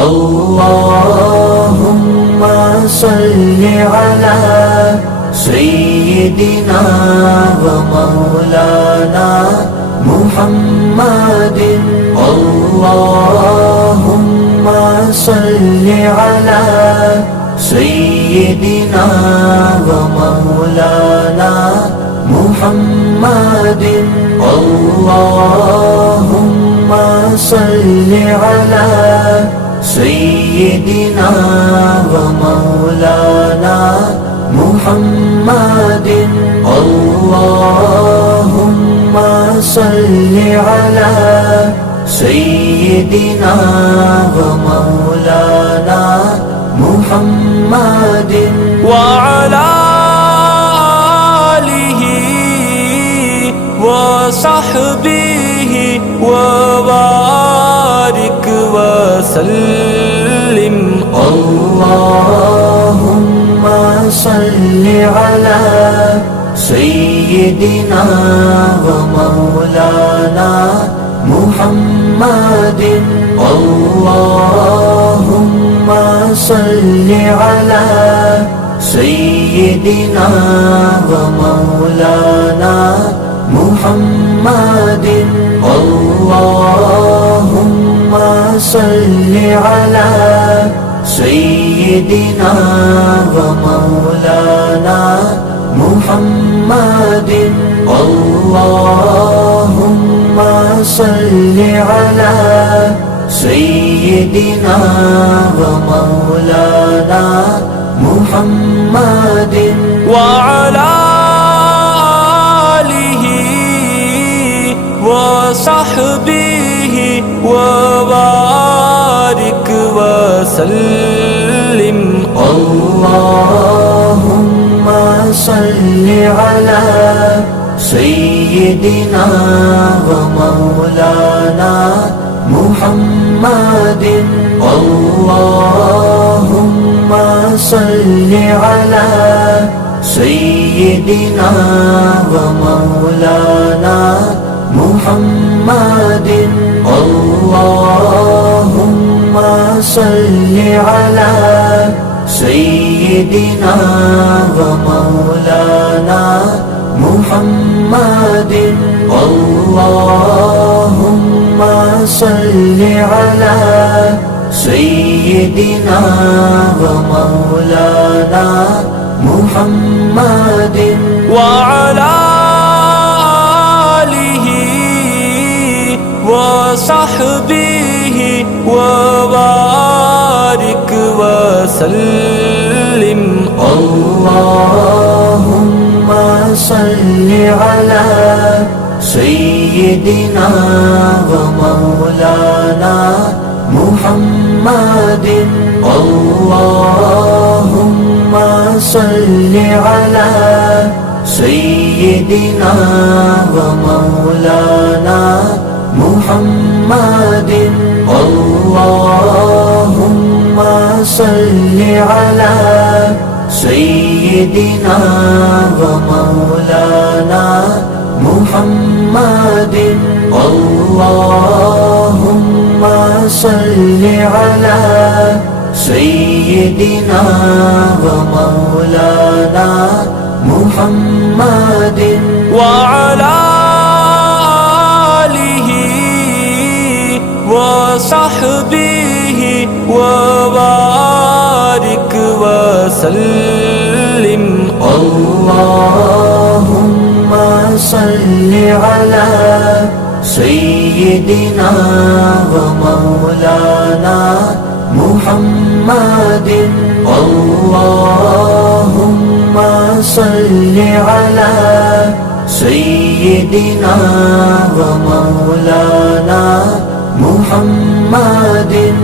अल्लाहुम्मा सल्लि अला सय्यिदिना व मौलाना मुहम्मदिन। अल्लाहुम्मा सल्लि अला सय्यिदिना व मौलाना मुहम्मदिन। अल्लाहुम्मा सल्लि अला सय्यिदिना व मौलाना मुहम्मदिन। अल्लाहुम्मा सल्लि अला सय्यिदिना व मौलाना मुहम्मदिन व अला आलिहि व सहबिहि व बारिक व सल्लिम। अल्लाहुम्मा सल्लि अला सय्यिदिना व मौलाना मुहम्मदिन। अल्लाहुम्मा सल्लि अला सय्यिदिना व मौलाना मुहम्मदिन। अल्लाहुम्मा सल्लि अला सय्यिदिना व मौलाना मुहम्मदिन। अल्लाहुम्मा सल्लि अला सय्यिदिना व मौलाना मुहम्मदिन व अला आलिहि व सहबिहि व बारिक व सल्लिम। अल्लाहुम्मा सल्लि अला सय्यिदिना व मौलाना मुहम्मदिन। अल्लाहुम्मा सल्लि अला सय्यिदिना व मौलाना मुहम्मदिन। अल्लाहुम्मा सल्लि अला सय्यिदिना व मौलाना मुहम्मदिन। अल्लाहुम्मा सल्लि अला सय्यिदिना व मौलाना मुहम्मदिन व अला आलिहि व सहबिहि व बारिक व सल्लिम। अल्लाहुम्मा सल्लि अला सय्यिदिना व मौलाना मुहम्मदिन। अल्लाहुम्मा सल्लि अला सय्यिदिना व मौलाना मुहम्मदिन। अल्लाहुम्मा सल्लि अला सय्यिदिना व मौलाना मुहम्मदिन। अल्लाहुम्मा सल्लि अला सय्यिदिना व मौलाना मुहम्मदिन व अला आलिहि व सहबिहि व बारिक व सल्लिम। अल्लाहुम्मा सल्लि अला सय्यिदिना व मौलाना मुहम्मदिन। अल्लाहुम्मा सल्लि अला सय्यिदिना व मौलाना मुहम्मदिन।